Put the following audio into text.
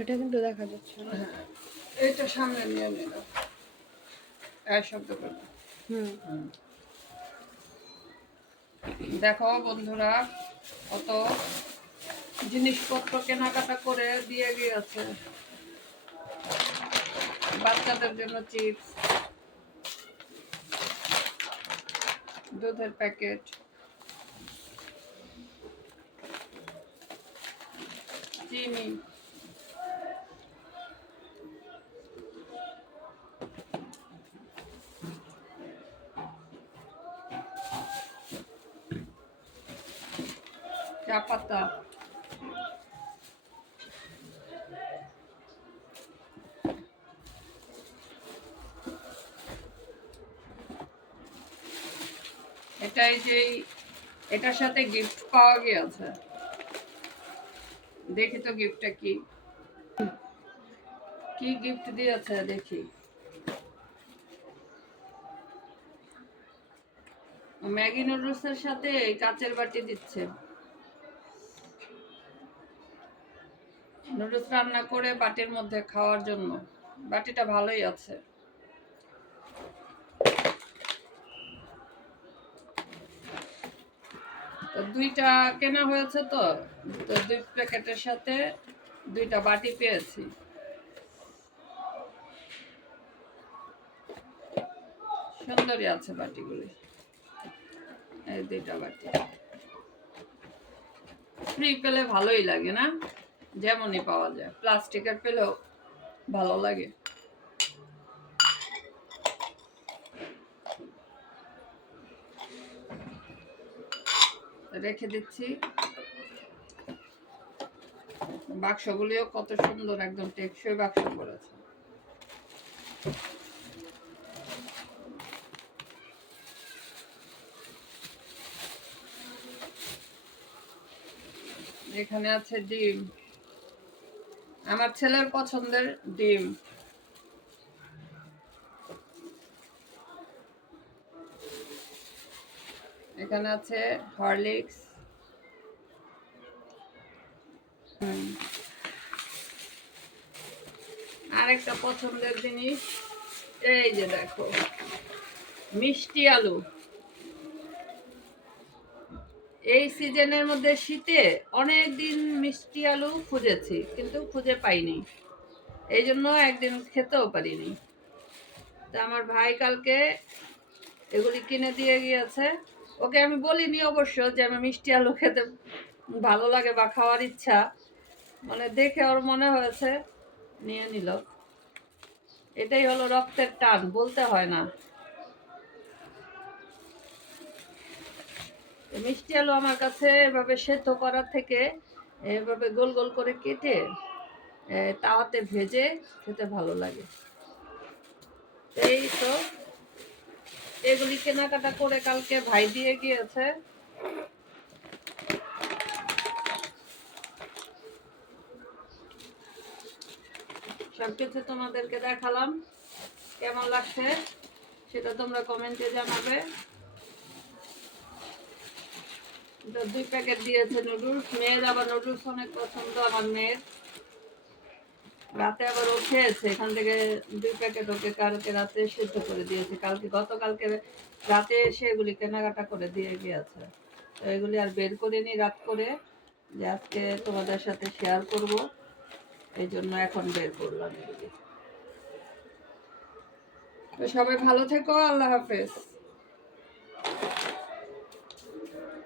এটা কিন্তু দেখা যাচ্ছে না। হ্যাঁ, এটা সামনে নিয়ে নিলাম। শব্দ করবে। দেখো বন্ধুরা, কত জিনিসপত্র কেনাকাটা করে দিয়ে গিয়েছে। বাচ্চাদের জন্য চিপস, দুধের প্যাকেট, চিনি, চা পাতা, এটাই যে এটার সাথে গিফট পাওয়া গিয়েছে। দেখি তো গিফটটা কি কি গিফট দিয়েছে দেখি। ম্যাগি নুডলসের সাথে কাচের বাটি দিচ্ছে। নুডলস রান্না করে বাটির মধ্যে খাওয়ার জন্য। বাটিটা ভালোই আছে। তো দুইটা কেনা হয়েছে, তো দুই প্যাকেটের সাথে দুইটা বাটি পেয়েছি। সুন্দরই আছে বাটিগুলি। এই দুইটা বাটি ফ্রি পেলে ভালোই লাগে না? যেমনই পাওয়া যায়, প্লাস্টিকের পেলেও ভালো লাগে। রেখে দিচ্ছি। বাক্সগুলিও কত সুন্দর, একদম টেকসই বাক্স করেছে। এখানে আছে ডিম, আমার ছেলের পছন্দের ডিম। এখানে আছে হরলিক্স। আরেকটা পছন্দের জিনিস, এই যে দেখো, মিষ্টি আলু। এই সিজনের মধ্যে শীতে অনেক দিন মিষ্টি আলু খুঁজেছি, কিন্তু খুঁজে পাইনি। এই জন্য একদিন খেতেও পারিনি। তা আমার ভাই কালকে এগুলি কিনে দিয়ে গিয়েছে। ওকে আমি বলিনি অবশ্য যে আমি মিষ্টি আলু খেতে ভালো লাগে বা খাওয়ার ইচ্ছা, মানে দেখে ওর মনে হয়েছে, নিয়ে নিল। এটাই হলো রক্তের টান, বলতে হয় না। মিষ্টি আলু আমার কাছে এভাবে সেদ্ধ করার থেকে এভাবে গোল গোল করে কেটে তাওয়াতে ভেজে খেতে ভালো লাগে। এই তো এগুলি কেনাকাটা করে কালকে ভাই দিয়ে গিয়েছে। সবকিছু তোমাদেরকে দেখালাম, কেমন লাগছে সেটা তোমরা কমেন্টে জানাবে। 2 প্যাকেট দিয়েছে নুডলস। মেয়ের আবার নুডলস অনেক পছন্দ, আমার মেয়ের। রাতে আবার ও খেয়েছে এখান থেকে 2 প্যাকেট, ওকে কালকে রাতে সিদ্ধ করে দিয়েছে। গতকালকে রাতে এসে এগুলি কেনাকাটা করে দিয়ে গিয়েছে। তো এগুলি আর বের করিনি রাত করে, যে আজকে তোমাদের সাথে শেয়ার করব, এই জন্য এখন বের করলাম এগুলি। তো সবাই ভালো থেকো, আল্লাহ হাফেজ।